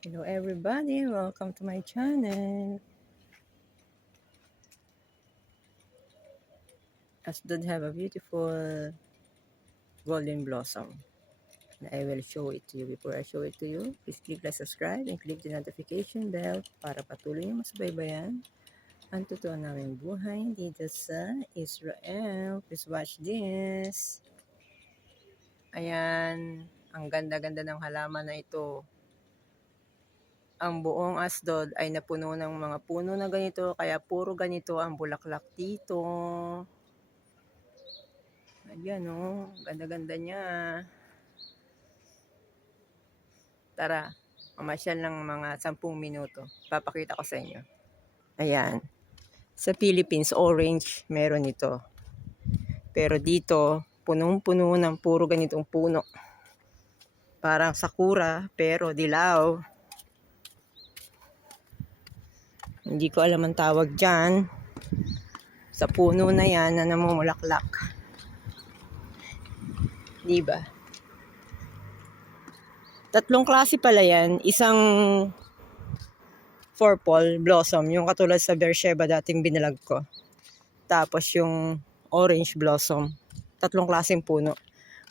Hello everybody, welcome to my channel. Asdod have a beautiful golden blossom. And I will show it to you. Before I show it to you, please click like, subscribe, and click the notification bell para patuloy yung masubaybayan ang totoo naming buhay dito sa Israel. Please watch this. Ayan, ang ganda-ganda ng halaman na ito. Ang buong Asdod ay napuno ng mga puno na ganito, kaya puro ganito ang bulaklak dito. Ayan o, ganda-ganda niya. Tara, mamasyal ng mga 10 minuto. Papakita ko sa inyo. Ayan. Sa Philippines, orange, meron ito. Pero dito, punong-puno ng puro ganitong puno. Parang sakura, pero dilaw. Hindi ko alam ang tawag dyan. Sa puno na yan na namumulaklak. Diba? Tatlong klase pala yan. Isang purple blossom, yung katulad sa Beersheba dating binalag ko. Tapos yung orange blossom. Tatlong klaseng puno.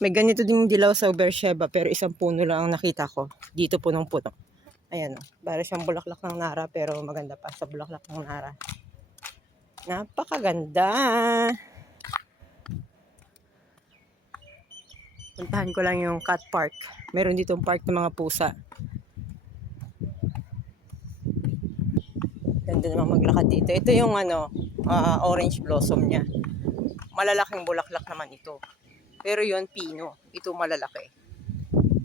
May ganito din dilaw sa Beersheba pero isang puno lang ang nakita ko. Dito punong-puno. Ayan o. Para siyang bulaklak ng Nara pero maganda pa sa bulaklak ng Nara. Napakaganda. Puntahan ko lang yung cat park. Meron ditong park ng mga pusa. Ganda naman maglakad dito. Ito yung orange blossom niya. Malalaking bulaklak naman ito. Pero yon pino. Ito malalaki.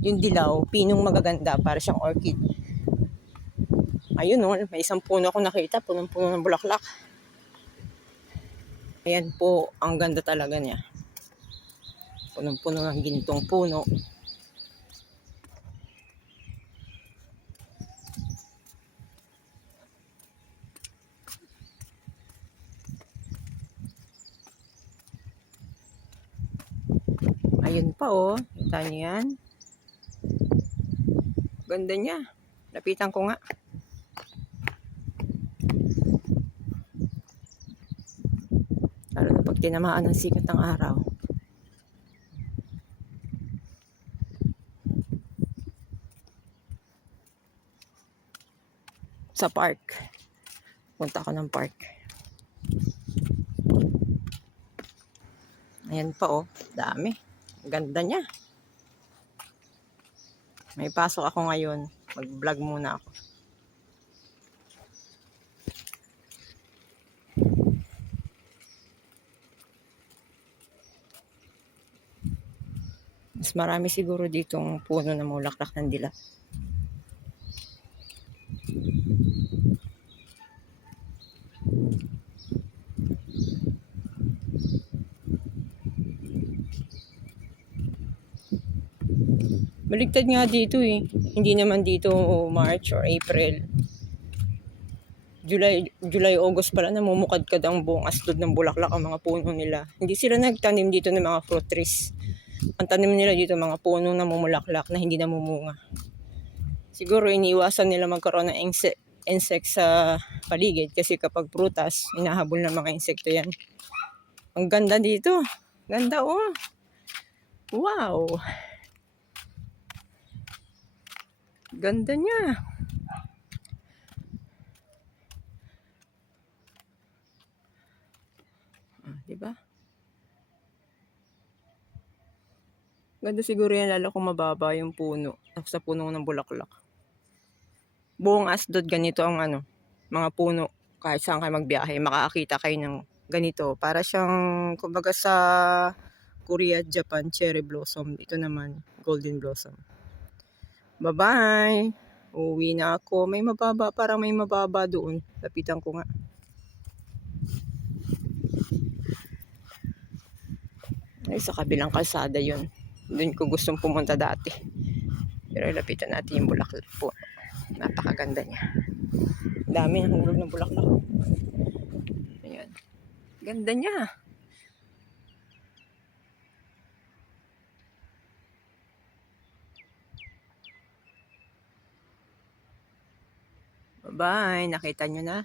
Yung dilaw, pinong magaganda para siyang orchid. Ayun o, may isang puno ako nakita. Punong-puno ng bulaklak. Ayan po, ang ganda talaga niya. Punong-puno ng gintong puno. Ayun pa oh, kita niyo yan. Ganda niya. Lapitan ko nga. Lalo na pag tinamaan ng sikat ng araw. Sa park. Punta ako ng park. Ayan pa oh, dami. Ganda niya. May pasok ako ngayon. Mag-vlog muna ako. Mas marami siguro ditong puno na mulaklak ng dilaw. Baligtad nga dito eh. Hindi naman dito March or April. July, August pala namumukadkad ang buong Asdod ng bulaklak ang mga puno nila. Hindi sila nagtanim dito ng mga fruit trees. Ang tanim nila dito mga puno na namumulaklak na hindi namumunga. Siguro iniiwasan nila magkaroon ng insect sa paligid kasi kapag prutas, hinahabol ng mga insekto yan. Ang ganda dito. Ganda oh. Wow. Ganda niya. Diba? Ganda siguro yan lalo kung mababa yung puno. Tapos sa puno ng bulaklak. Buong Asdod ganito ang mga puno. Kahit saan kayo magbiyahe, makakakita kayo ng ganito. Para siyang, kumbaga sa Korea, Japan, cherry blossom. Ito naman, golden blossom. Bye-bye! Uwi na ako. May mababa, parang may mababa doon. Lapitan ko nga. Ay, sa kabilang kalsada yun. Doon ko gustong pumunta dati. Pero lapitan natin yung bulaklak po. Napakaganda niya. Dami ng hulog ng bulaklak. Ayan. Ganda niya. Bye! Nakita nyo na?